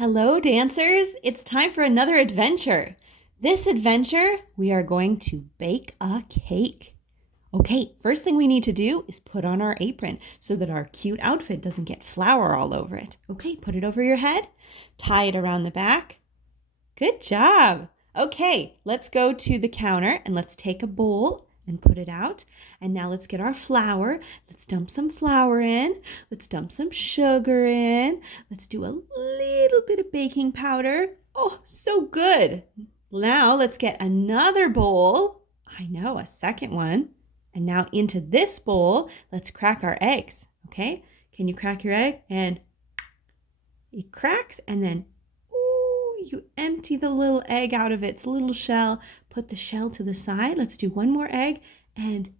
Hello, dancers! It's time for another adventure. This adventure, we are going to bake a cake. Okay, first thing we need to do is put on our apron so that our cute outfit doesn't get flour all over it. Okay, put it over your head, tie it around the back. Good job! Okay, let's go to the counter and let's take a bowl and put it out. And now let's get our flour. Let's dump some flour in. Let's dump some sugar in. Let's do a little bit of baking powder. Oh, so good. Now let's get another bowl. I know, a second one. And now into this bowl, let's crack our eggs. Okay? Can you crack your egg? And it cracks and then you empty the little egg out of its little shell, put the shell to the side. Let's do one more egg and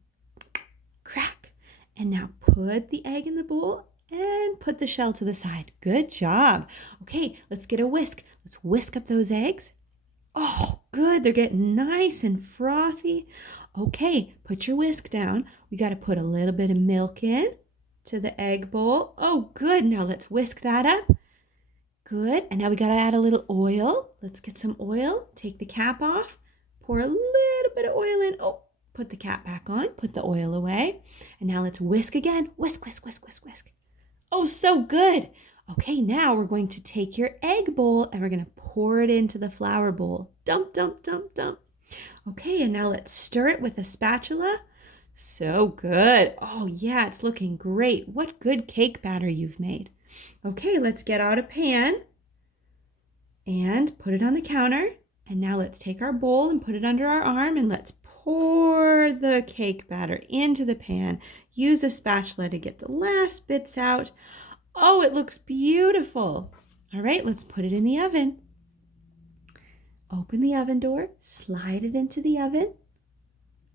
crack. And now put the egg in the bowl and put the shell to the side. Good job. Okay, let's get a whisk. Let's whisk up those eggs. Oh, good. They're getting nice and frothy. Okay, put your whisk down. We got to put a little bit of milk in to the egg bowl. Oh, good. Now let's whisk that up. Good. And now we got to add a little oil. Let's get some oil. Take the cap off. Pour a little bit of oil in. Oh, put the cap back on. Put the oil away. And now let's whisk again. Whisk, whisk, whisk, whisk, whisk. Oh, so good. Okay, now we're going to take your egg bowl and we're going to pour it into the flour bowl. Dump, dump, dump, dump. Okay, and now let's stir it with a spatula. So good. Oh, yeah, it's looking great. What good cake batter you've made. Okay, let's get out a pan and put it on the counter. And now let's take our bowl and put it under our arm and let's pour the cake batter into the pan. Use a spatula to get the last bits out. Oh, it looks beautiful. All right, let's put it in the oven. Open the oven door, slide it into the oven.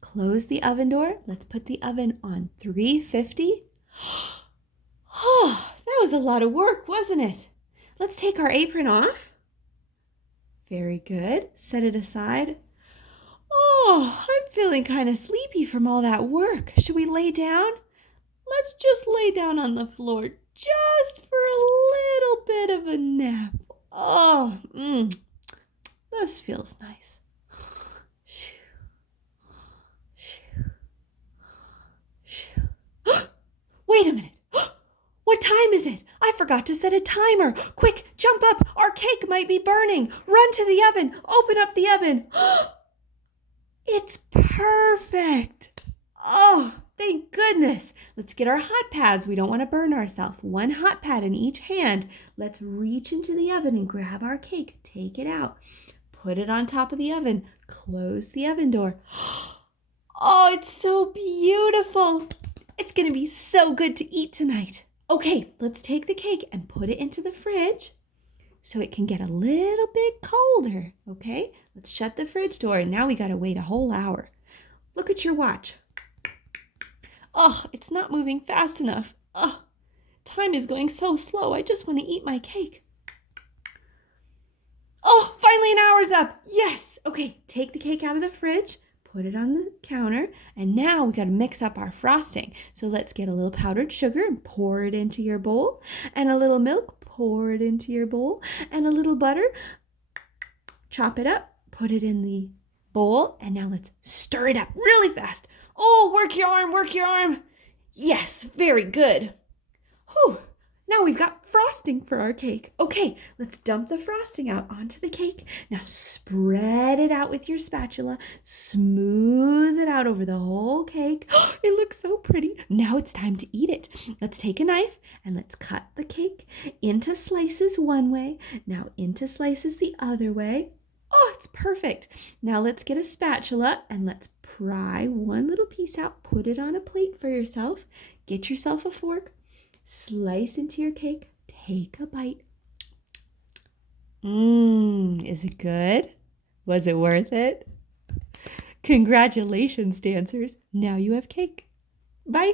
Close the oven door. Let's put the oven on 350. Oh, that was a lot of work, wasn't it? Let's take our apron off. Very good. Set it aside. Oh, I'm feeling kind of sleepy from all that work. Should we lay down? Let's just lay down on the floor just for a little bit of a nap. Oh, this feels nice. Wait a minute. What time is it? I forgot to set a timer. Quick, jump up. Our cake might be burning. Run to the oven. Open up the oven. It's perfect. Oh, thank goodness. Let's get our hot pads. We don't want to burn ourselves. One hot pad in each hand. Let's reach into the oven and grab our cake. Take it out. Put it on top of the oven. Close the oven door. Oh, it's so beautiful. It's going to be so good to eat tonight. Okay, let's take the cake and put it into the fridge so it can get a little bit colder, okay? Let's shut the fridge door, and now we got to wait a whole hour. Look at your watch. Oh, it's not moving fast enough. Oh, time is going so slow. I just want to eat my cake. Oh, finally an hour's up. Yes. Okay, take the cake out of the fridge. Put it on the counter, and now we got to mix up our frosting. So let's get a little powdered sugar and pour it into your bowl, and a little milk, pour it into your bowl, and a little butter. Chop it up, put it in the bowl, and now let's stir it up really fast. Oh, work your arm, work your arm. Yes, very good. Whew. Now we've got frosting for our cake. Okay, let's dump the frosting out onto the cake. Now spread it out with your spatula. Smooth it out over the whole cake. It looks so pretty. Now it's time to eat it. Let's take a knife and let's cut the cake into slices one way. Now into slices the other way. Oh, it's perfect. Now let's get a spatula and let's pry one little piece out. Put it on a plate for yourself. Get yourself a fork. Slice into your cake. Take a bite. Is it good? Was it worth it? Congratulations, dancers. Now you have cake. Bye.